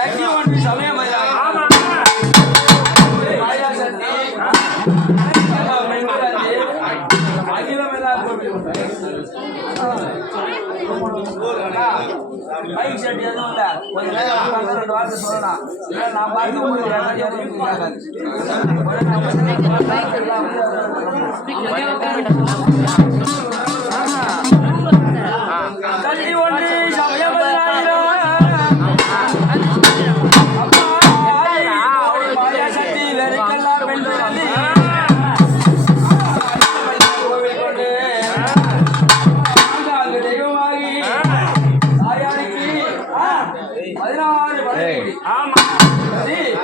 சக்தி ஒன்று சமயம் ஆமா மாயா சக்தி அகிலம் எல்லாம் பைக் சட்டி எதுவும் இல்ல கொஞ்ச நேரம் 2 வார்த்தை சொல்லலாம் நான் பார்த்து சக்தி ஒன்று சமயம் மாயா சக்தி வெறுக்கெல்லாம் வென்று தெய்வமாகி தாயாருக்கு 16 படவி ஆமா 16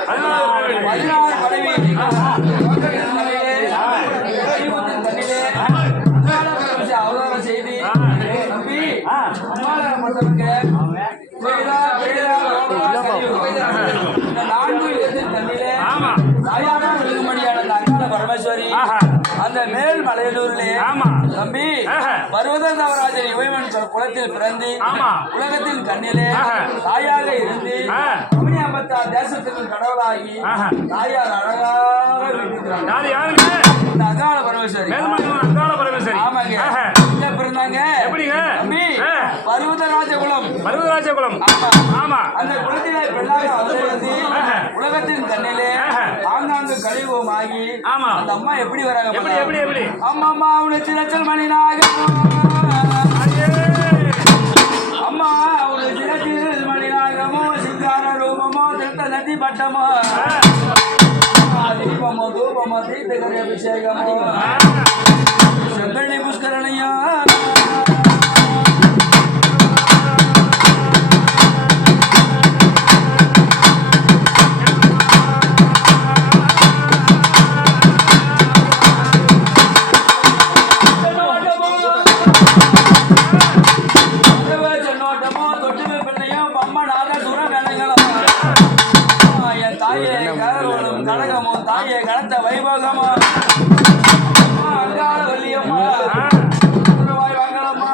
படவி அவதாரம் செய்து நம்பி அம்மாளர் மண்டபத்துக்கு 4 இடத்தில் தண்ணிலே தாயான வெகுமணியான அங்காள பரமேஸ்வரி அந்த மேல் மலையனூரிலே தம்பி பர்வத நவராஜன் இவைவன் குளத்தில் பிறந்து உலகத்தின் கண்ணிலே தாயாக இருந்து கமனி அம்பத்தா தேசத்திற்கு கடவுளாகி தாயார் அழகாக வீட்டிருக்கிறாங்க அங்காள பரமேஸ்வரி ஆமாங்க பிறந்தாங்க தம்பி பர்வதராஜகுலம் ஆமா அந்த குளத்திலே பெண்ணாக அவதரித்து உலகத்தின் கண்ணிலே ஆங்காங்கு கழிவுமாகி அந்த அம்மா எப்படி வராங்க எப்படி அம்மா அவனுக்கு சிலச்சல் மணினாக அம்மா அவனுக்கு சிலச்சில் மணினாகமோ சிங்கார ரூபமோ திருத்த நதி பட்டமோ தீபமோ தூபமோ தீர்த்தகரி அபிஷேகமோ செம்பள்ளி புஷ்கரணையா தாயே கணத்த வைபோகமா அங்காள வள்ளியம்மா வாங்கலம்மா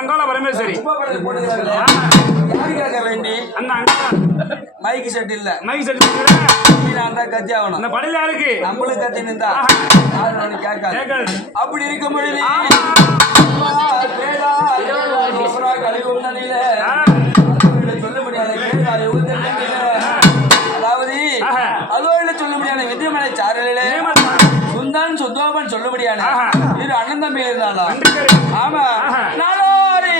அங்காள பரமேஸ்வரி வேண்டி அந்த மைக்கு செட் இல்ல. மைக் செட் நான் தான் கத்தி ஆகணும். இந்த படையில யாருக்கு நம்மளும் கத்தி நின்றா யாரும் கேட்காது. அப்படி இருக்கும் பொழுது சொல்ல முடியாத அதாவது அதோட சொல்ல முடியாத வித்தியமலை சாரலிலே சுந்தான் சுத்தோபன் சொல்ல முடியாத இரு அண்ணன் தம்பி இருந்தாலும் ஆமா நாளோரி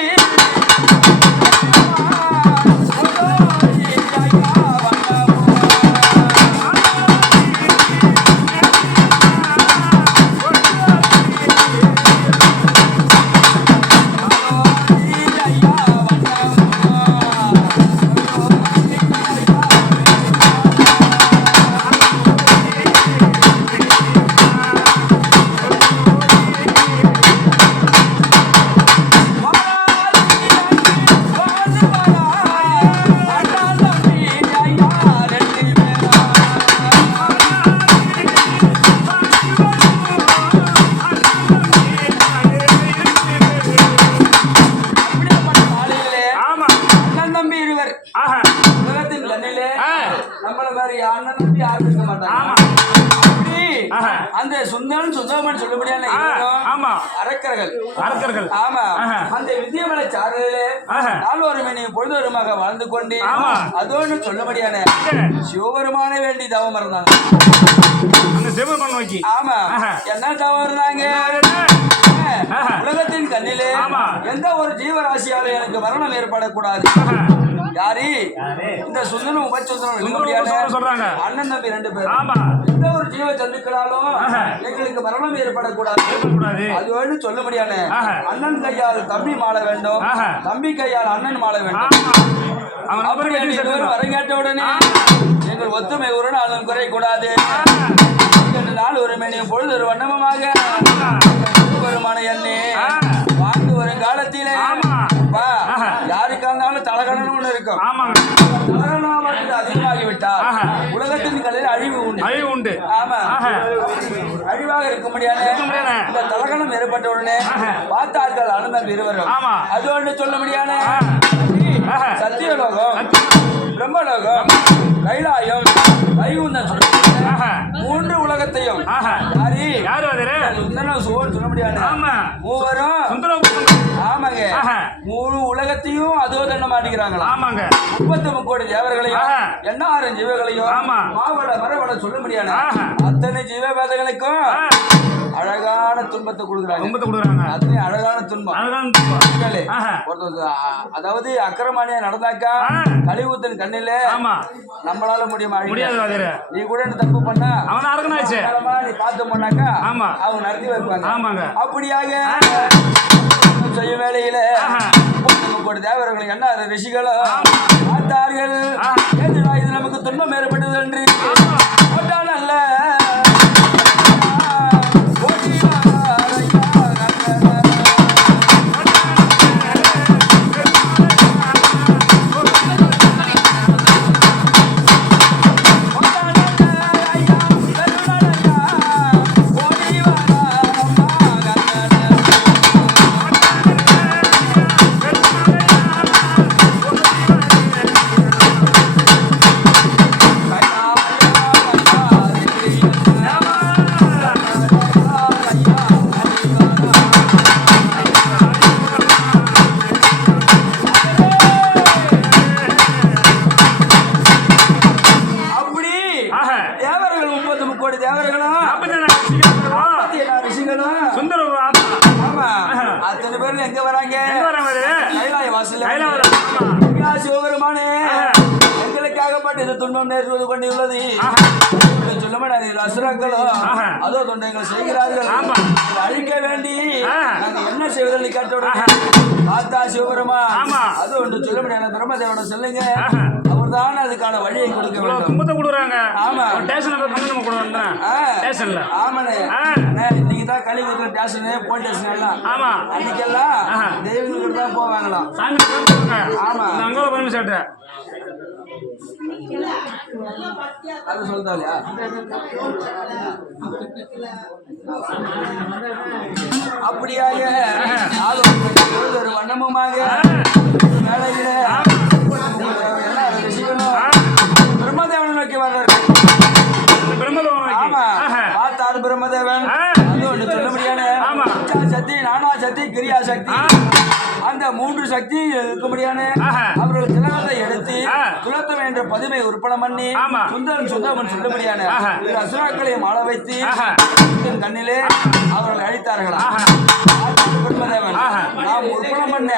அந்த சுந்தரன் சுந்தரமன் சொல்ல முடியாது. அரக்கர்கள் ஆமா அந்த வித்தியமலை சாரலிலே நால்வருமே பொழுதொருமாக வாழ்ந்து கொண்டு அதோடு சொல்ல முடியாது சிவபெருமான வேண்டி தவம் இருந்தாங்க. ஆமா என்ன தவம் இருந்தாங்க? உலகத்தின் கண்ணிலே எந்த ஒரு ஜீவராசியாலும் எனக்கு மரணம் ஏற்படக்கூடாது. யாரு இந்த சுந்தரம் உபசுந்தரம் சொல்றாங்க. அண்ணன் தம்பி 2 பேர் எந்த ஒரு ஜீவ ஜந்துக்களாலும் எங்களுக்கு மரணம் ஏற்படக்கூடாது. அது வேணும் சொல்ல முடியாது. அண்ணன் கையால் தம்பி மாள வேண்டும், தம்பி கையால் அண்ணன் மாள வேண்டும். வர கேட்ட உடனே எங்கள் ஒத்துமை ஒரு நாளும் குறையக்கூடாது. நாள் ஒரு மணியும் பொழுது ஒரு வண்ணமமாக வருமான எண்ணே வாழ்ந்து வரும் காலத்திலே யாருக்கா இருந்தாலும் தலகணம் ஒண்ணு இருக்கும். அதிகமாகிவிட்டா உலகத்தின் கலையில் அழிவு உண்டு. ஆமா அழிவாக இருக்க முடியாது. இந்த தலகணம் ஏற்பட்ட உடனே பார்த்தார்கள் அனுமதி இருவரும். அது ஒன்று சொல்ல முடியாது. சத்தியலோகம், பிரம்மலோகம், கைலாயம், வைகுந்தம் 3 உலகத்தையும் சொல்ல முடியாது. மூவரும் ஆமாங்க 3 உலகத்தையும் அதோ தண்ண மாட்டேங்கிறாங்களா? ஆமாங்க 33 கோடி தேவர்களையும் 8000 ஜீவர்களையும் மாவட மரவட சொல்ல முடியாது. அத்தனை ஜீவவேதங்களுக்கும் அழகான துன்பத்தை கொடுக்குறாங்க. அத்தனை அழகான துன்பம். அதாவது அக்கிரமானியா நடந்தாக்கா கலிபுத்தன் கண்ணிலே நம்மளால முடியாது. நீ கூட தப்பு பண்ணா நீ பார்த்து போனாக்கா அவங்க நடத்தி வைப்பாங்க. அப்படியாக செய்ய வேலையில தேவர்களுக்கு என்ன ரிஷிகளும் பார்த்தார்கள். இது நமக்கு துன்பம் ஏற்பட்டது என்று நல்ல சிவபெருமானே எங்களுக்காகப்பட்ட துன்பம் நேர்வது கொண்டுள்ளது சொல்ல மாட்டாங்க. அசுரங்களும் அதோ தொண்டைகள் செய்கிறார்கள். அழிக்க வேண்டி நாங்கள் என்ன செய்வதில்லை கேட்டவுடனே பார்த்தா சிவபெருமா அது ஒன்று சொல்ல முடியாது. பிரம்மதேவனை சொல்லுங்க, அவர் தான் அதுக்கான வழியை கொடுக்க வேண்டும். ஆமா ஆமாண்ணே இன்னைக்கு தான் கலிபுரத்துல ஸ்டேஷனு போலீஸ் ஸ்டேஷன் எல்லாம் அன்னைக்கெல்லாம் தெய்வங்களுக்கு தான் போவாங்களாம். ஆமா அது சொல்லியா அப்படியாக ஒரு வண்ணமுமாக வேலையில என்ன விஷயம் அது ஒண்ணு சொல்ல முடியாது. சக்தி, நானா சக்தி, கிரியா சக்தி, அந்த 3 சக்தி இருக்க முடியாது. அவர்கள் திலகத்தை எடுத்து துலத்தம் என்ற பதுமை உற்பணம் பண்ணி சுந்தரன் சொல்ல முடியாது. அசுராக்களை மாள வைத்து கண்ணிலே அவர்கள் அழித்தார்களாம். நாம் உற்பணம் பண்ண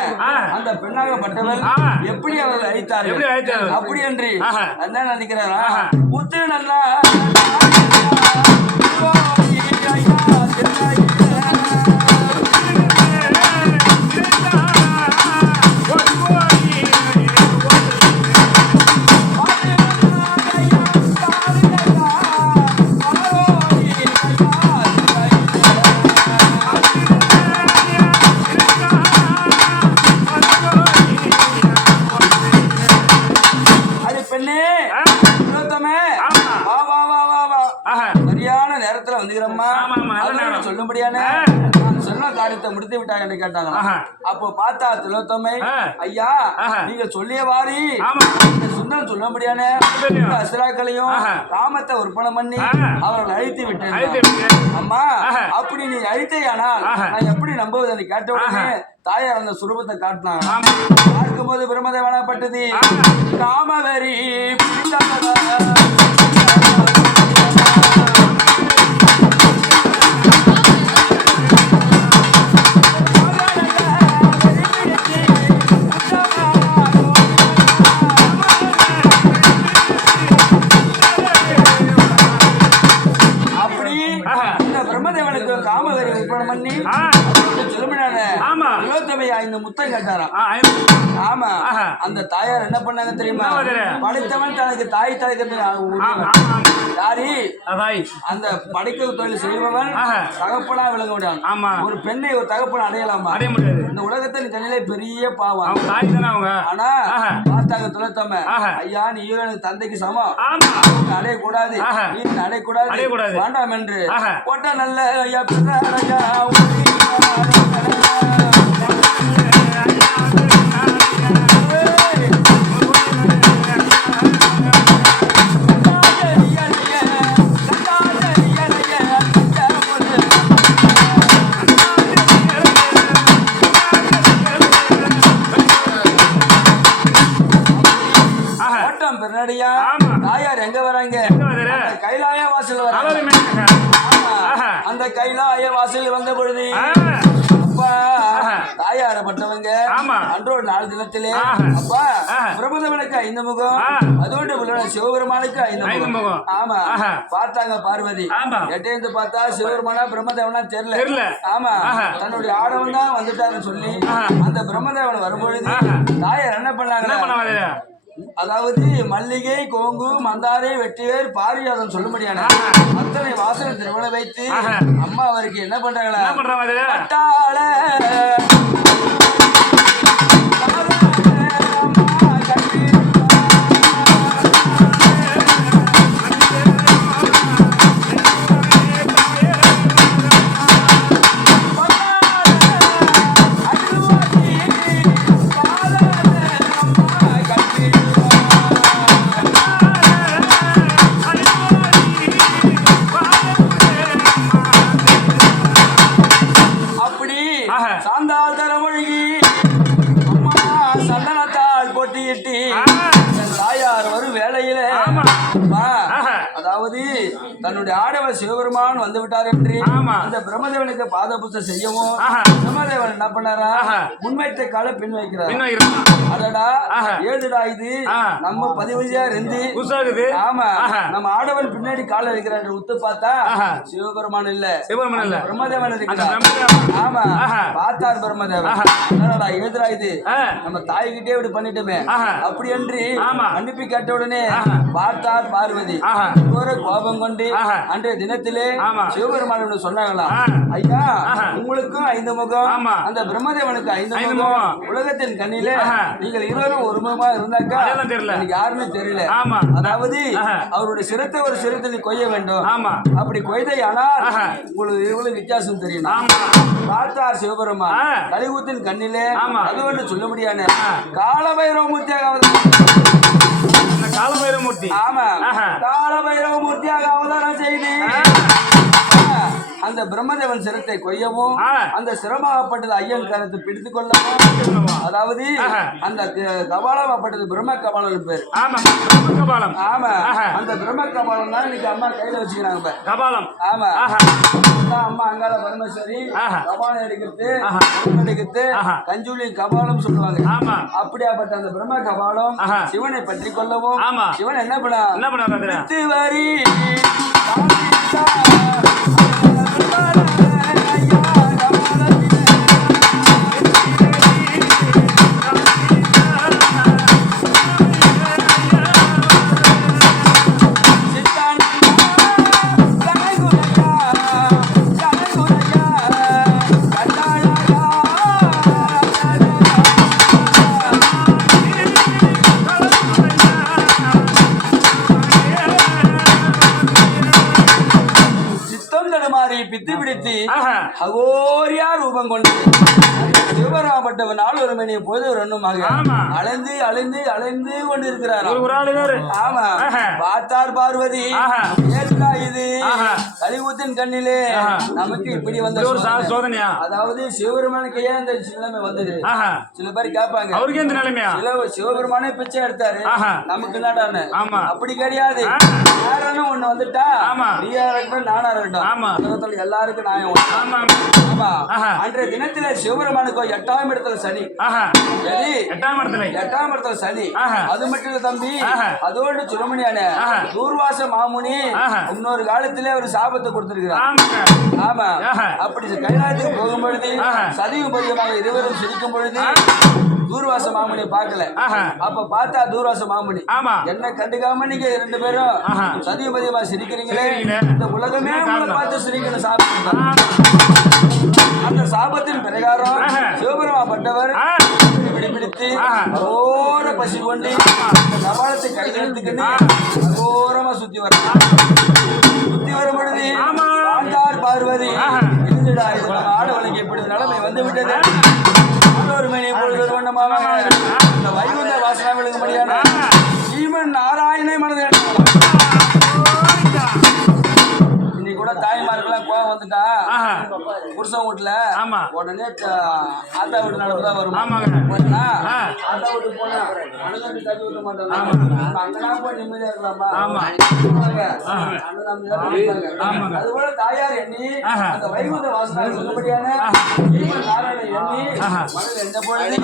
அந்த பெண்ணாகப்பட்டவள் எப்படி அவர்கள் அழித்தார்கள் அப்படி என்று அதான் நினைக்கிறாரா? முத்து நல்லா சொல்லும்படியான சொன்ன காரியத்தை முடித்து விட்டாங்க என்று கேட்டாங்க. அப்போ பார்த்தா திலோத்தமை, ஐயா நீங்க சொல்லியவாறு சுந்தரம் சொல்லும்படியான அசுராக்களையும் காமத்தை உற்பணம் பண்ணி அவர்கள் அழித்து விட்டேன். அம்மா அப்படி நீ அழித்தையானால் நான் எப்படி நம்புவதை கேட்ட உடனே தாயார் அந்த சுரூபத்தை காட்டினாங்க. பார்க்கும்போது பிரம்மதேவனாப்பட்டது காமவெறி காமவெறி உற்பணம் பண்ணி இந்த முத்தம் கேட்டாராம். ஆமா அந்த தாயார் என்ன பண்ணாங்க தெரியுமா? படைத்தவன் தனக்கு தாய் தலைக்கிறது யாரு? அந்த படைக்க தொழில் செய்பவன் தகப்பனா விளங்க முடியாது. ஒரு பெண்ணை ஒரு தகப்பன அடையலாமா? இந்த உலகத்தின் கண்ணிலே பெரிய பாவம். ஆனா பார்த்தாங்க துலத்தம, ஐயா நீ எனக்கு தந்தைக்கு சமம், அடையக்கூடாது, நீ அடையக்கூடாது, வேண்டாம் என்று போட்டா நல்ல ஐயா தாயார் எங்க வராங்க? கைலாய வாசல் வராங்க. அந்த கைலாய வாசல் வந்த பொழுது அப்பா தாயாரப்பட்டவங்க அன்றோடு 4 தினத்திலே அப்பா பிரபுதவனுக்கு 5 முகம், அதோடு சிவபெருமானுக்கு 5 முகம். ஆமா பார்த்தாங்க பார்வதி. எட்டேந்து பார்த்தா சிவபெருமானா பிரம்மதேவனா தெரியல. ஆமா தன்னுடைய ஆடவன் தான் வந்துட்டாருன்னு சொல்லி அந்த பிரம்மதேவன் வரும்பொழுது தாயார் என்ன பண்ணாங்க? அதாவது மல்லிகை, கோங்கு, மந்தாரை, வெற்றிவேர், பாரியாதம் சொல்லும்படியான அத்தனை வாசனை திருமண வைத்து அம்மா அவருக்கு என்ன பண்றாங்களா? சாந்தால் தரமொழி அம்மா சந்தனத்தால் போட்டியிட்டு தாயார் வரும் வேளையில அதாவது தன்னுடைய ஆடவர் சிவபெருமான் வந்து விட்டார் என்று அந்த பிரம்மதேவனுக்கு பாதபூசை செய்யவும் பிரம்மதேவன் என்ன பண்ணாரா? முன்வைத்த கால பின் வைக்கிறார். அதடா ஏதுடா இது நம்ம பதிவதியா இருந்து ஆமா நம்ம ஆடவன் பின்னாடி கால வைக்கிறார் உத்து பார்த்தா சிவபெருமான் இல்ல, பிரம்மதேவன் இருக்கிறார். ஆமா பார்த்தார் பிரம்மதேவன், என்னடா ஏதுடா இது நம்ம தாய்கிட்டே இப்படி பண்ணிட்டோமே அப்படி என்று மன்னிப்பு கேட்ட உடனே பார்த்தார் பார்வதி கோபம் கொண்டு அன்றைய தினத்திலே சிவபெருமான் சொன்னாங்களா? ஐயா உங்களுக்கும் 5 முகம், அந்த பிரம்மதேவனுக்கு 5 முகம், உலகத்தின் கண்ணிலே நீங்கள் இருவரும் ஒரு முகமா இருந்தாக்கா எனக்கு யாருமே தெரியல. அதாவது அவருடைய சிரத்தை ஒரு சிரத்தை நீ கொய்ய வேண்டும். அப்படி கொய்தை ஆனால் உங்களுக்கு இருவரும் வித்தியாசம் தெரியும். பார்த்தார் சிவபெருமான் கலியுகத்தின் கண்ணிலே அது ஒன்று சொல்ல முடியாது. காலபைரவமூர்த்தி ஆமா காலபைரவமூர்த்தியாக அவதாரம் செய்து அந்த பிரம்மதேவன் சிரத்தை கொய்யவும் அந்த சிரமாகப்பட்டது ஐயன் கருத்து பிடித்துக் கொள்ளவும் அதாவது அந்த கபாலமாகப்பட்டது பிரம்ம கபாலம் பேர். ஆமா அந்த பிரம்ம கபாலம் தான் இன்னைக்கு அம்மா கையில வச்சுக்கிறாங்க கபாலம். ஆமா அம்மா அங்கால பரமேஸ்வரி கபாலம் எடுக்கிறது கஞ்சூலி கபாலம் சொல்லுவாங்க. அப்படியாப்பட்ட அந்த பிரம்ம கபாலம் சிவனை பற்றி கொள்ளவும் சிவன் என்ன பண்ண வரி பித்து பிடித்து அகோரியா ரூபம் கொண்டு சிவபெருமாப்பட்டவன் நாள் ஒரு மணி பொழுது ஒரு எண்ணுமாக அலைந்து அலைந்து அலைந்து கொண்டு இருக்கிறார். ஆமா பார்த்தார் பார்வதி ஏசுடா இது கலிபுத்தின் கண்ணிலே நமக்கு இப்படி வந்த சோதனையா? அதாவது சிவபெருமானுக்கு ஏன் இந்த நிலைமை வந்தது? சில பேர் கேட்பாங்க அவருக்கு இந்த நிலைமையா? சிவபெருமானே பிச்சை எடுத்தாரு நமக்கு என்னடான்னு. அப்படி கிடையாது. யாரும் ஒண்ணு வந்துட்டா நீயா இருக்கட்டும் நானா இருக்கட்டும் எல்லாருக்கும் நியாயம். அன்றைய தினத்தில சிவபெருமானுக்கு 8ஆம் இடத்துல சனி. 8ஆம் இடத்துல சனி. அது மட்டும் இல்ல தம்பி, அதோடு சுரமணியான தூர்வாச மாமுனி இன்னொரு காலத்திலே ஒரு சாபத்தை கொடுத்திருக்கிறார். ஆமா அப்படி கைலாயத்துக்கு போகும் பொழுது சதியும் பதியமாக இருவரும் சிரிக்கும் பொழுது தூர்வாச மாமுனி பார்க்கல. அப்ப பார்த்தா தூர்வாச மாமுனி என்ன கண்டுக்காம நீங்க 2 பேரும் சதியும் பதியமா சிரிக்கிறீங்களே, இந்த உலகமே பார்த்து சிரிக்கணும் சாபம். அந்த சாபத்தின் பிரகாரம் சிவபெருமாப்பட்டவர் பிடித்து ஓர பசி கொண்டு கபாலத்தை கையில் எடுத்துக்கிட்டு ஓரமா சுத்தி வரும் பொழுது ஆண்டார் பார்வதி இருந்துடா ஆடவனுக்கு இப்படி நிலைமை வந்து விட்டது. ஒரு மணி பொழுது இந்த வைகுந்த வாசனா விழுங்கும்படியான ஸ்ரீமன் நாராயணை மனதை கூட தாய்மார்கள்லாம் கோவம் வந்துட்டா புருஷன் வீட்டுல உடனே ஆத்தா வீட்டு நடப்புதான் வரும். ஆத்தா வீட்டுக்கு போனா அண்ணன் தட்டி விட மாட்டாங்க. அங்கெல்லாம் போய் நிம்மதியா இருக்கலாமா? அது போல தாயார் எண்ணி அந்த வைகுந்த வாசனா சொல்லும்படியான ஸ்ரீமன் நாராயணன் எண்ணி மனதில் எந்த பொழுது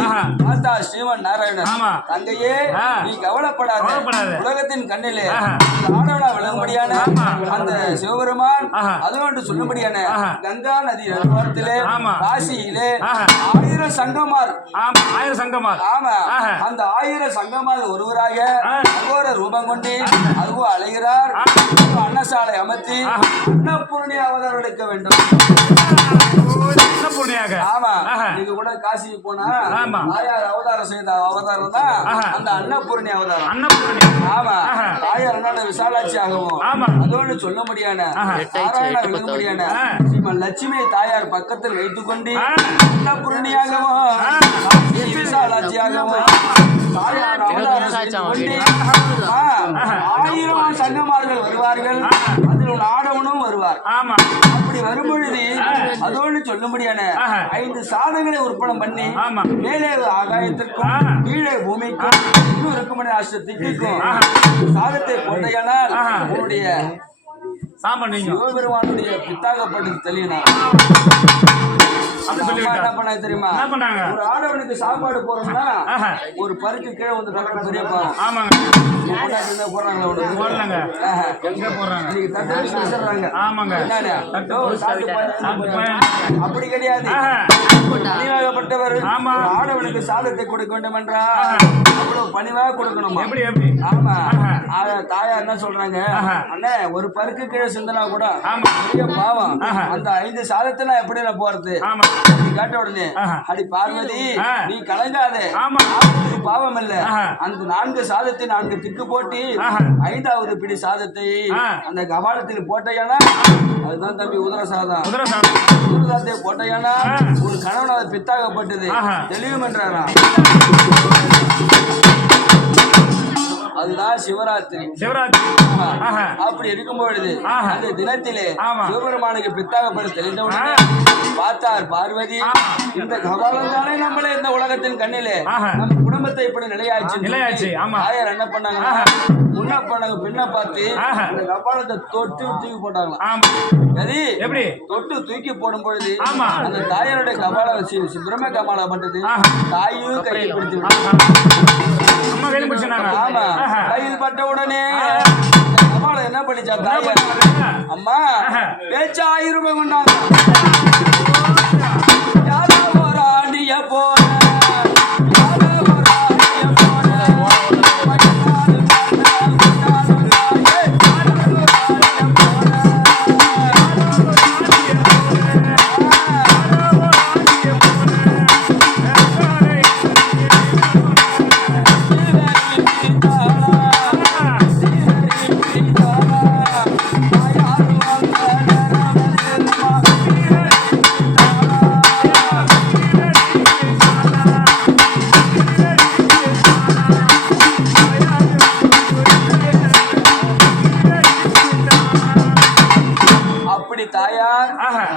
மாதா ஸ்ரீமன் நாராயணன் தங்கையே நீ கவலைப்படாத, உலகத்தின் கண்ணிலே ஆடவனா விளங்கும்படியான அந்த சிவபெருமான் அதுவென்று சொல்லும்படியான கங்கா நதி நடுவாரத்திலே காசியிலே 1000 சங்கமார். ஆமா அந்த 1000 சங்கமார் ஒருவராக அகோர ரூபம் கொண்டு அதுவும் அழைகிறார். அன்னசாலை அமர்த்தி அன்னபூர்ணி அவதாரம் எடுக்க வேண்டும். ஆமா நீங்க கூட காசிக்கு போனா தாயார் அவதாரம் செய்த அவதாரம் தான் அந்த அன்னபூர்ணி அவதாரம். ஆமா தாயார் என்ன விசாலாட்சி ஆகவும் அதோடு சொல்ல முடியான லட்சுமி தாயார் பக்கத்தில் வைத்துக் கொண்டு அன்னபூர்ணியாகவும் விசாலாட்சியாகவும் 1000 சங்கமார்கள் வருவார்கள். அதில் ஒரு ஆடவனும் வருவார். அப்படி வரும்பொழுது அதோடு சொல்லும்படியான 5 சாதங்களை உற்பணம் பண்ணி மேலே ஆகாயத்திற்கும் கீழே பூமிக்கும் இன்னும் இருக்கும்படி அஷ்டத்திற்கும் சாதத்தை போட்டையானால் உன்னுடைய சிவபெருமானுடைய பித்தாகப்பட்டது தெளியணும். என்ன பண்ண தெரியுமா? ஒரு ஆடவனுக்கு சாப்பாடு போறோம்னா ஒரு பருக்கு கீழே வந்து தட்டு பெரிய பாவம் அப்படி கிடையாது. பணிவாகப்பட்டவர் ஆடவனுக்கு சாதத்தை கொடுக்க வேண்டும் என்றா அவ்வளவு பணிவாக கொடுக்கணுமா? ஆமா தாயார் என்ன சொல்றாங்க, அண்ணே ஒரு பருக்கு கீழே சிந்தனா கூட பெரிய பாவம், அந்த 5 சாதத்தை நான் எப்படி நான் போறது கேட்ட உடனே அடி பார்வதி நீ கலங்காதே, பாவம் இல்ல. அந்த 4 சாதத்தை 4 திக்கு போட்டு 5வது பிடி சாதத்தை அந்த கபாலத்தில் போட்டையானா அதுதான் தம்பி உதர சாதம். உதர சாதத்தை போட்டையானா ஒரு கணவன் பித்தாகப்பட்டது தெளிவும் என்றாரா. அதுதான் சிவராத்திரி. அப்படி இருக்கும் பொழுது அந்த தினத்திலே சிவபெருமானுக்கு பித்தாகப்பட தெளிந்தவுடனே பார்த்தார் பார்வதி, இந்த கபாலம் தானே நம்மளே இந்த உலகத்தின் கண்ணிலே நம்ம குடும்பத்தை இப்படி நிலையாச்சு. ஆயர் என்ன பண்ணாங்க, முன்ன பண்ணாங்க பின்ன பார்த்து இந்த கபாலத்தை தொட்டு தூக்கி போட்டாங்களாம். சரி, எப்படி தொட்டு தூக்கி போடும் பொழுது அந்த தாயாருடைய கபாலம் வச்சு பிரம்ம கபாலம் பண்றது தாயும் கையில் பிடிச்சு ஆமா கையில் பட்ட உடனே கபாலம் என்ன பண்ணிச்சா தாயார், அம்மா பேச்சா 1000 ரூபாய் கொண்டாங்க.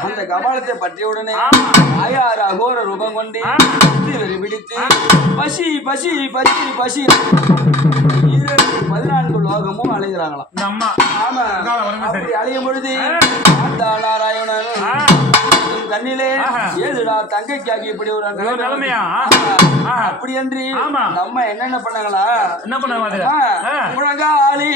அந்த கபாலத்தை பற்றியவுடனே தாயார் அகோர ரூபம் கொண்டு பிடித்து பசி பசி பசி பசி 14 லோகமும் அலைகிறாங்களாம். ஆமா, அப்படி அலையும் பொழுது நாராயணன் கண்ணிலே ஏதுடா தங்கைக்காக இப்படி ஒரு நிலைமையா அப்படி என்று நம்ம என்னென்ன பண்ணாங்களா, என்ன பண்ணாங்க முழங்காலி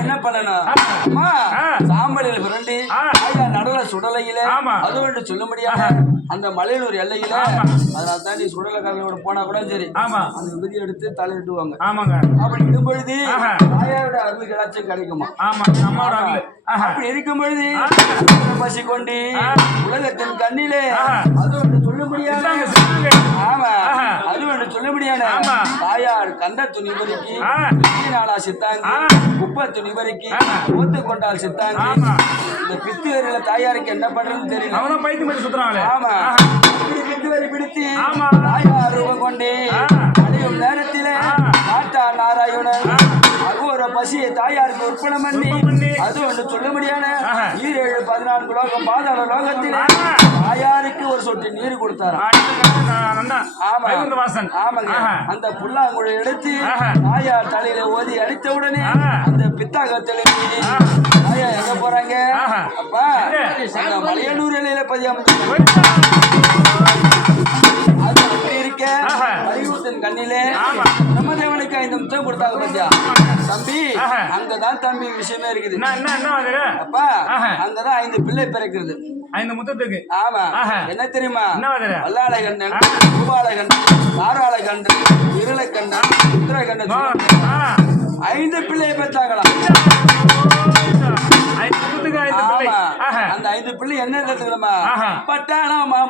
என்ன பண்ணணும், சாம்பலில் புரண்டி நடுல சுடலையில அது ஒன்று சொல்ல முடியாத அந்த மலையனூர் எல்லையில அதனால தான் நீ சுடலை கடலோட போனா கூட சரி அந்த விதி எடுத்து தலையிட்டுவாங்க. அப்படி இருக்கும் பொழுது தாயாரோட அருள் கிடாச்சும் கிடைக்குமா. அப்படி இருக்கும் பொழுது பசி கொண்டு உலகத்தின் கண்ணிலே அது ஒன்று சொல்ல முடியாது. ஆமா, அது ஒன்று சொல்ல முடியாது. தாயார் கந்த துணி பறிக்கி நாளா சித்தாங்க குப்பை துணி பறிக்கி ஓத்து கொண்டால் சித்தாங்க. இந்த பித்து வரியில தாயாருக்கு என்ன பண்றதுன்னு தெரியல. அவனும் பைத்து மட்டும் சுத்துறாங்க. ஆமா, பித்து வரி பிடித்து தாயார் ரூபம் கொண்டு அடையும் நேரத்திலே காட்டா நாராயணன் அகோர பசியை தாயாருக்கு உற்பணம் பண்ணி அது ஒன்று சொல்ல முடியாத 14 லோகம் பாதாள லோகத்திலே தாயாருக்கு ஒரு சொட்டு நீர் கொடுத்தாரு. ஆமாங்க, அந்த புல்லாங்குழி எடுத்து தாயார் தலையில ஓதி அடித்த உடனே அந்த பித்தாகத்திலே தாயா எங்க போறாங்க, அப்பா அந்த மலையனூர் எல்லையில பதியாம அது அப்படி இருக்க மரியூத்தன் கண்ணிலே பிரம்மதேவனுக்கு 5 முத்தம் கொடுத்தாங்க பத்தியா தம்பி. அங்கதான் தம்பி விஷயமே இருக்குது. அப்பா அங்கதான் 5 பிள்ளை பிறக்கிறது 5 முத்தத்துக்கு. ஆமா, என்ன தெரியுமா, வல்லாளை கண்டன், பூபாளை கண்டன், தாராளை கண்டன், இருளை கண்டன், உத்திரை கண்டன் 5 பிள்ளையை பெற்றாங்களாம். அந்த 5 பிள்ளை என்ன தெரியுமா, பட்டாளமா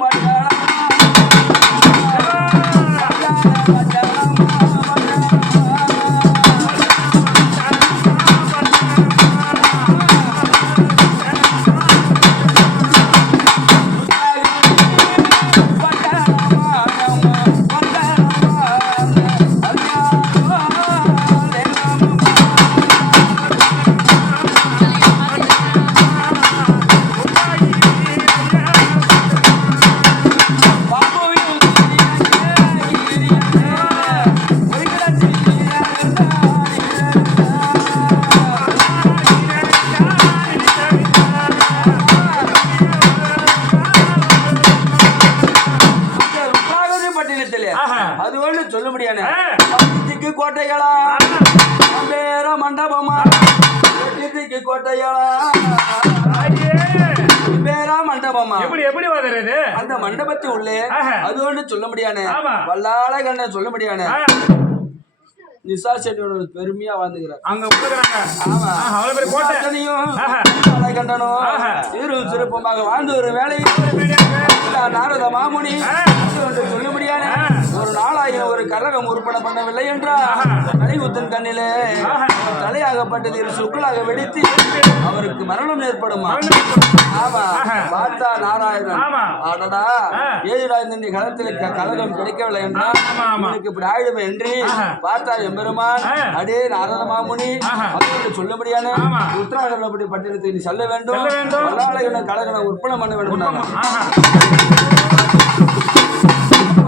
அது ஒண்ணு சொல்ல முடியாது. கோட்டைகளா பேர மண்டபமா கோட்டைகளா பேரா மண்டபமா எப்படி வருது அந்த மண்டபத்து உள்ளே அது ஒண்ணு சொல்ல முடியாது. வல்லாள கண்ண சொல்ல முடியாது. நிசா செட்டியோட பெருமையா வாழ்ந்துக்கிறார் அங்க உட்கார்றாங்க. ஆமா அவ்வளவு பெரிய கோட்டையும் கண்டனம் சிறு சிறப்புமாக வாழ்ந்து ஒரு வேலையை நாரத மாமுனி சொல்ல முடியாது. ஒரு நாளாயிரம் ஒரு கரகம் உற்பனை பண்ணவில்லை என்றால் கலியுத்தன் கண்ணிலே தலையாகப்பட்டது சுக்கலாக வெடித்து அவருக்கு மரணம் ஏற்படுமா? ஆமா பார்த்தா நாராயணன் ஆடடா ஏதுடா இந்த களத்தில் கலகம் கிடைக்கவில்லை என்றால் எனக்கு இப்படி ஆயிடுமே என்று பார்த்தா எம்பெருமான் அடே நாரத மாமுனி அவரோடு சொல்ல முடியாது. உத்தராகப்படி பட்டினத்தை நீ சொல்ல வேண்டும். வல்லாள கலகனை உற்பனை பண்ண வேண்டும்.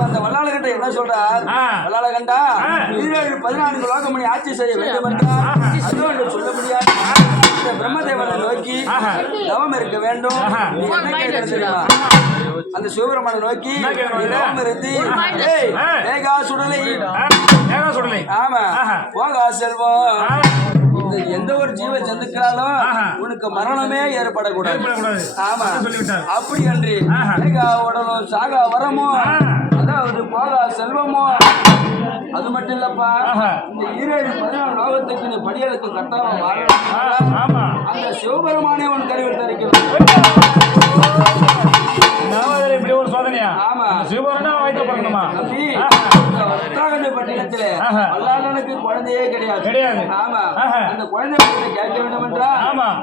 அந்த வல்லாளகிட்ட என்ன சொல்றார்? வல்லாளகண்டா 14 லோகமணி ஆட்சி செய்ய வேண்டும் என்றால் அது சொல்ல முடியாது. பிரம்மதேவனை நோக்கி தவம் இருக்க வேண்டும். தெரியுமா? அந்த சிவபெருமானை நோக்கி தவம் இருந்து ஏகா சுடலை ஆமா போகா செல்வம் எந்த ஒரு ஜீவ ஜந்துக்களாலும் உனக்கு மரணமே ஏற்படக்கூடாது. ஆமா அப்படி அன்றி ஏகா உடலும் சாகா வரமோ அதாவது போகா செல்வமோ அது மட்டும் இல்லப்பா இந்த 14 லோகத்துக்கு நீ படியலுக்கு கட்டாயம் வாழ அந்த சிவபெருமானே உன் கருவில் தரிக்கிறது. இப்படி ஒரு சோதனையா? ஆமா சிவபெருமானா வைத்து பண்ணணுமா? பட்டினத்திலே வல்லாளனுக்கு குழந்தையே கிடையாது. ஆமா அந்த குழந்தை கேட்க வேண்டும் என்றால்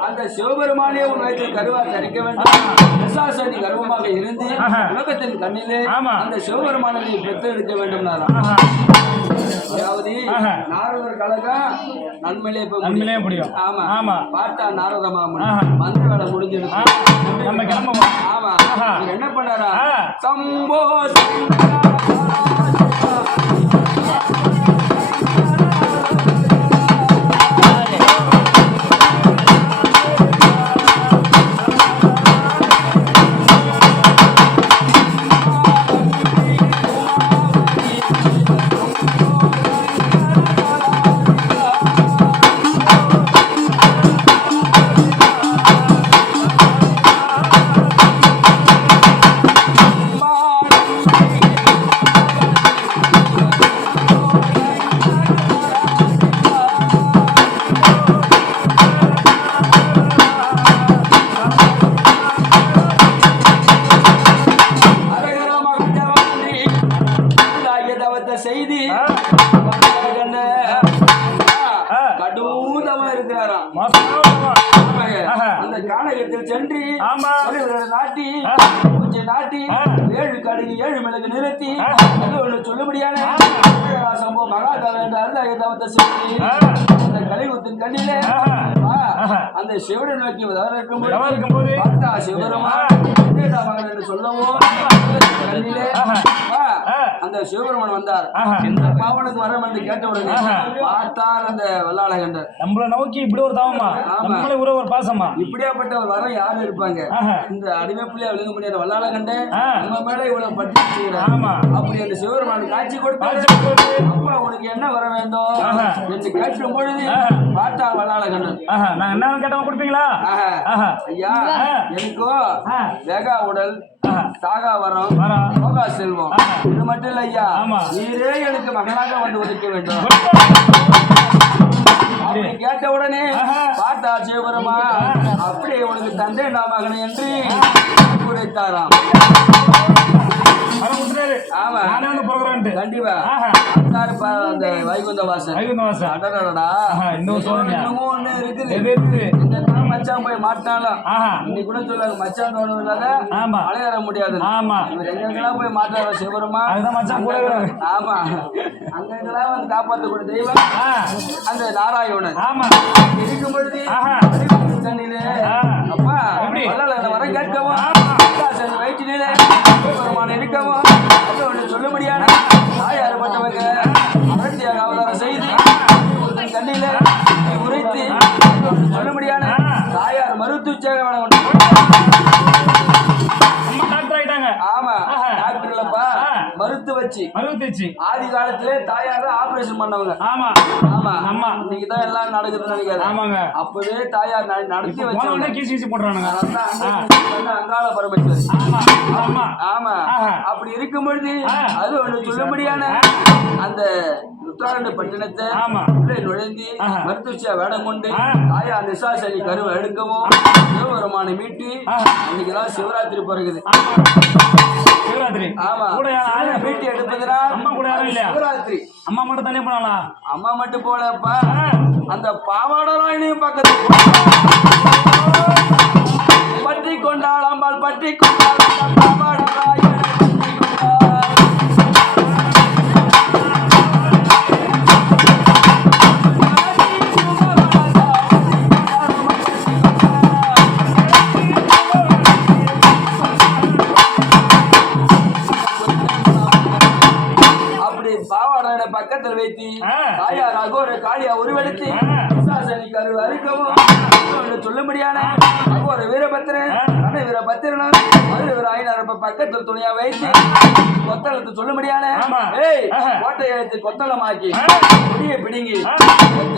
அந்த சிவபெருமானே உன் வயிற்று கருவா தரிக்க வேண்டும். விசாசனி கர்வமாக இருந்து உலகத்தின் கண்ணிலே அந்த சிவபெருமானை பெற்றெடுக்க வேண்டும். அதாவது நாரதர் கழகம் நன்மையிலே முடியும். ஆமா பார்த்தா நாரத மாமன் மந்திர வேலை முடிஞ்சிருக்கு. ஆமா என்ன பண்ணாரா? சம்போ செய்தி கடூதமா இருக்கிறாராம். அந்த கானகத்தில் சென்று நாட்டி நாட்டி 7 கடுகு 7 மிளகு நிறுத்தி சொல்ல முடியாது. சம்பவம் மகாதவத்தை செய்தி அந்த கலியுத்தின் கண்ணிலே அந்த சிவனை நோக்கி இருக்கும்போது பார்த்தா சிவபெருமான் என்று சொல்லவும் கண்ணிலே அந்த சிவபெருமான் வந்தார். இந்த பாவனுக்கு வர என்று கேட்ட உடனே பார்த்தார் அந்த வல்லாள கண்டர். நம்மளை நோக்கி இப்படி ஒரு தாவமா நம்மளே ஒரு பாசமா இப்படியாப்பட்ட ஒரு வரம் யாரு இருப்பாங்க? இந்த அடிமை பிள்ளைய விழுங்க முடியாத வல்லாள கண்டன் நம்ம மேல இவ்வளவு பட்டி செய்யறாங்க. அப்படி அந்த சிவபெருமான் காட்சி கொடுத்தாரு. அப்பா உனக்கு என்ன வர வேண்டும் என்று கேட்கும் பொழுது பார்த்தா வல்லாள கண்டன் நான் என்ன கேட்டவங்க கொடுப்பீங்களா? ஐயா எனக்கோ வேகா உடல் சாகா வரம் போகா செல்வம் இது மட்டும் இல்ல ஐயா, நீரே எனக்கு மகனாக வந்து ஒதுக்க வேண்டும். அப்படி கேட்ட உடனே பார்த்தா சிவபெருமா அப்படி உனக்கு தந்தை நான் மகனை என்று உரைத்தாராம். கண்டிப்பா அந்த வைகுந்த வாசல் ஒண்ணு இருக்குது. மச்சான் போய் மாட்டினாலும் இன்னைக்கு கூட சொல்லாங்க மச்சான் தோணும் இல்லாத மலையேற முடியாது. எங்கெல்லாம் போய் மாட்டார சிவபெருமா. ஆமா அங்கெல்லாம் வந்து காப்பாற்றக்கூடிய தெய்வம் அந்த நாராயணன் இருக்கும் பொழுது தண்ணிலே அப்பா வர கேட்கவும் வயிற்றிலே சிவபெருமான் இருக்கவும் சொல்ல முடியாது. தாயாரப்பட்டவங்க அடர்த்தியாக அவதாரம் செய்து கண்ணில உரைத்து சொல்ல முடியாது. தாயார் மருத்துவ ஆமா டாக்டர் இல்லப்பா மறுத்து வச்சு ஆதி காலத்திலே தாயார ஆபரேஷன் பண்ணவங்க. ஆமா ஆமா இன்னைக்குதான் எல்லாம் நடக்குதுன்னு நினைக்கிறேன். ஆமாங்க. அப்பவே தாயார் நடத்தி வச்சவங்க. கீசி போடுறானுங்க. அங்காள பரமேஸ்வரி. ஆமா ஆமா அப்படி இருக்கும் பொழுது அது ஒண்ணு சொல்லும்படியான அந்த உத்தராகண்ட பட்டினத்தை உள்ளே நுழைந்து மருத்துவச்சியா வேடம் கொண்டு தாயார் நிசாசனி கருவை எடுக்கவும் சிவபெருமானை மீட்டு இன்னைக்குதான் சிவராத்திரி பிறகுது. சிவராத்திரி ஆமா மீட்டி எடுப்பதுனா அம்மா கூட யாரும் இல்லையா? சிவராத்திரி அம்மா மட்டும் தானே போனாங்களா? அம்மா மட்டும் போலப்பா அந்த பாவாடராயனையும் பக்கத்து பற்றி கொண்டாள் அம்பாள் பற்றி கொண்டாள் பாவாடராயனை பக்கத்தில் வைத்து தாயார் அகோர காளியா உருவெடுத்து கரு அறுக்கவும் சொல்லும்படியான அகோர வீரபத்திரன் வீரபத்திரனும் வீரபத்திரன் பக்கத்தில் துணியா வைத்து கொத்தளத்து சொல்லும்படியான கோட்டை எழுத்து கொத்தளமாக்கி முடிய பிடிங்கி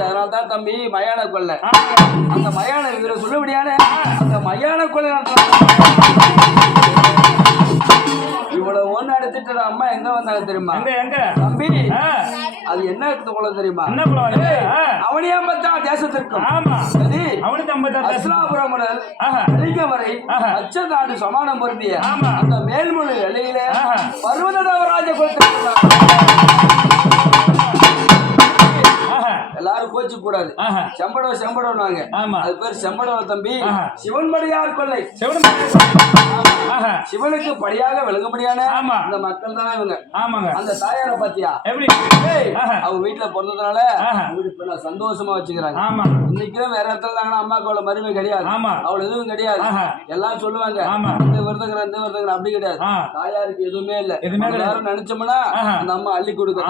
அதனால்தான் தம்பி மயான கொள்ள அந்த மயான வீர சொல்லும்படியான அந்த மயான கொள்ள இவ்வளவு ஒண்ணு எடுத்துட்டு அம்மா எங்க வந்தாங்க தெரியுமா? தம்பி அது என்ன குளம் தெரியுமா? அவனியாம்பத்தா தேசத்திற்கும் அஸ்லாபுரம் முதல் அலிங்கம் வரை அச்சநாடு சமானம் பொருந்திய அந்த மேல்மொழி எல்லையில பர்வதராஜ குலத்திற்கு எல்லாரும் கோச்சு கூடாது. செம்படம் செம்படம்னாங்க. அது பேர் செம்படம் தம்பி. சிவன்படியார் கொள்ளை சிவனுக்கு படியாக விளங்கும்படியான இந்த மக்கள் தானே இவங்க. அந்த தாயார பாத்தியா அவங்க வீட்டுல பிறந்ததுனால வீடு சந்தோஷமா வச்சுக்கிறாங்க. இன்னைக்கு வேற இடத்துல அம்மாக்கு அவ்வளவு மருமை கிடையாது, அவ்வளவு எதுவும் கிடையாது. எல்லாம் சொல்லுவாங்க இந்த விருதுகிறேன் இந்த விருதுகிறேன், அப்படி கிடையாது. தாயாருக்கு எதுவுமே இல்ல. எல்லாரும் நினைச்சோம்னா அந்த அம்மா அள்ளி கொடுக்க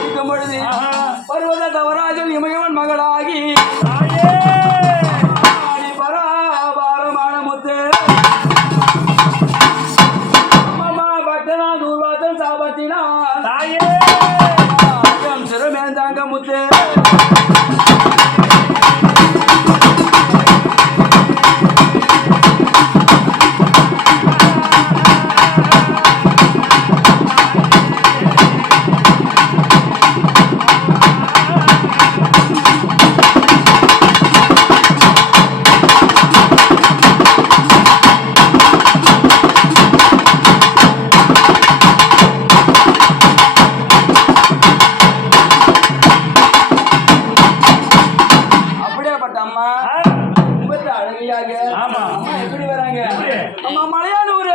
இருக்கும் பொழுது பர்வத தவராஜன் இமயவன் மகளாகி பராபாரமான முத்து அம்மா பக்தனா தூர்வாசன் சாபத்தினா சிறமேந்தாங்க முத்து எப்படி வராங்க அம்மா மலையாளூர்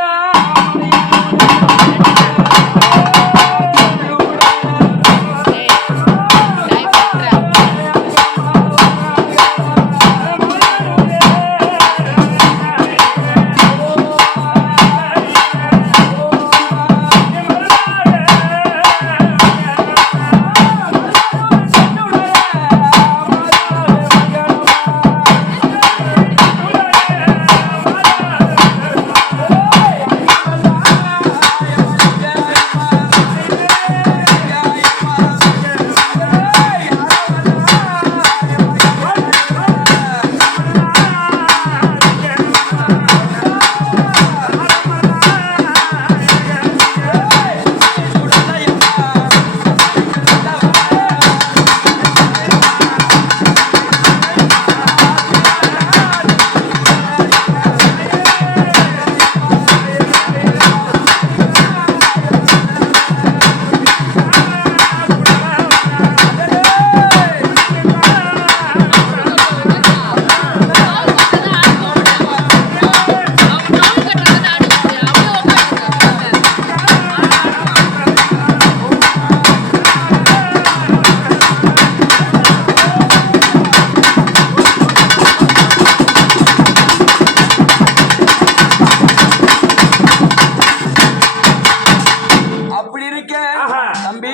தம்பி.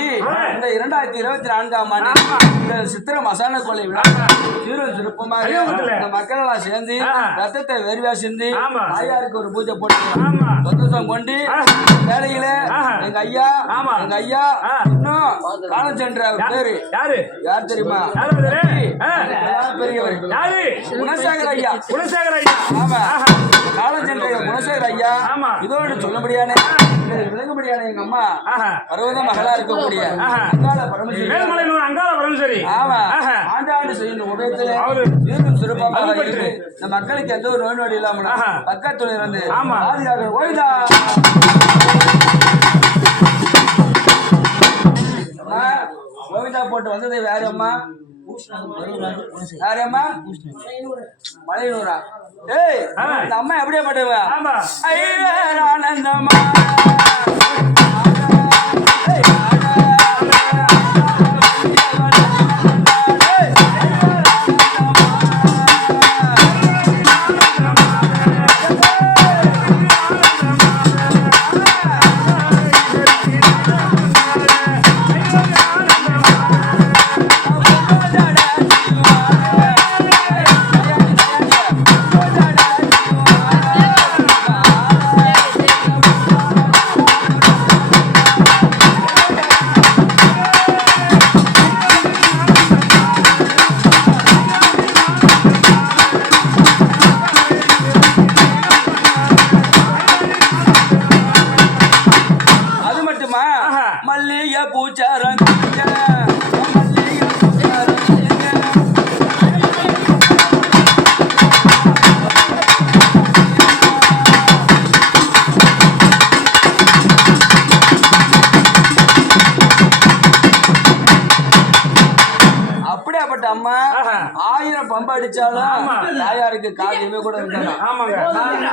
இந்த 2024ஆம் ஆண்டு சித்திரை மசாலா கொலை விழா சிறப்பமாக இந்த மக்கள் எல்லாம் சேர்ந்து ரத்தத்தை வெறிவா சிந்தி தாயாருக்கு ஒரு பூஜை போட்டு சந்தோஷம் கொண்டு வேலையில எங்க ஐயா இன்னும் காலம் சென்ற பேரு யார் தெரியுமா? பெரியவர் குணசேகர் ஐயா. ஆமா, காலம் சென்ற குணசேகர் ஐயா. இதோடு சொல்ல முடியானே விளங்க முடியாத எங்க அம்மா பர்வத மகளா இருக்கக்கூடிய அங்காள பரமேஸ்வரி. ஆமா, ஆண்டாண்டு செய்யும் உதயத்துல சிறப்பாக இருக்கு. இந்த மக்களுக்கு எந்த ஒரு நோய் நொடி இல்லாம பக்கத்துல இருந்து பாதுகாக்க ஓய்தா. கோவிந்தா போட்டு வந்தது யாரம்மா? யாரம்மா? மலையூரா? ஏய், இந்த அம்மா எப்படியா பட்டுவா? ஆனந்தமா மல்லிகை பூச்சாரம் அப்படியாப்பட்ட அம்மா 1000 பம்பு அடிச்சாலும் தாயாருக்கு காரியமே கூட இருக்காங்க.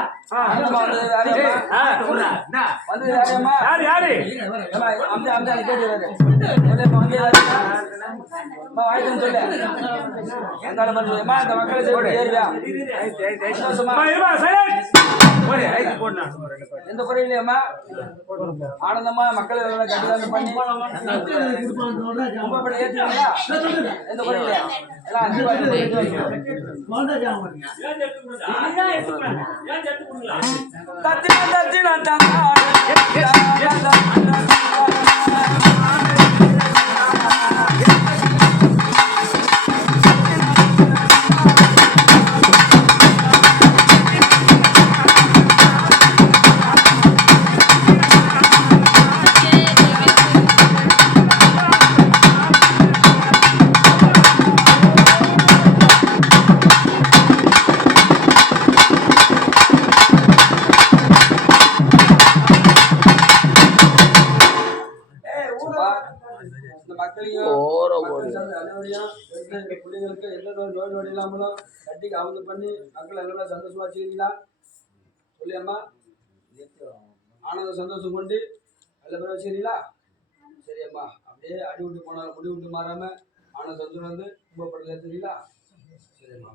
எந்த குறையிலையம்மா ஆனந்தமா மக்கள் கட்டிதான் பண்ணி ஏற்றுவீங்களா? எந்த குறையிலையா பிள்ளைகளுக்கு எந்த நோய் நொடி இல்லாமலும் கட்டிக்கு அவங்க பண்ணி மக்கள் எல்லாம் சந்தோஷமா வச்சுக்கிறீங்களா? சொல்லியம்மா ஆனந்த சந்தோஷம் கொண்டு நல்ல பேர் வச்சுக்கிறீங்களா? சரியம்மா, அப்படியே அடி விட்டு போனாலும் முடி விட்டு மாறாம ஆனந்த சந்தோஷம் வந்து கும்பப்படல தெரியுங்களா? சரிம்மா.